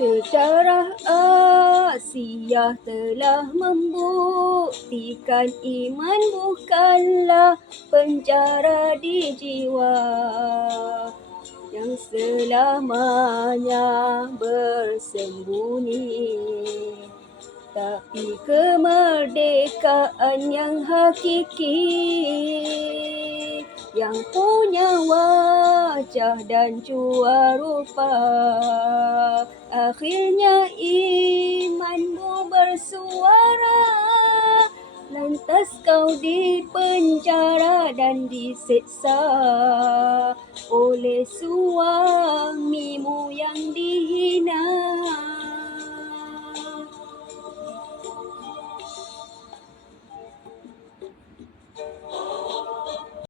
Sejarah Asia telah membuktikan iman bukanlah penjara di jiwa yang selamanya bersembunyi, tapi kemerdekaan yang hakiki yang punya wajah dan jua rupa. Akhirnya imanmu bersuara, lantas kau dipenjara dan disiksa oleh suamimu yang dihina.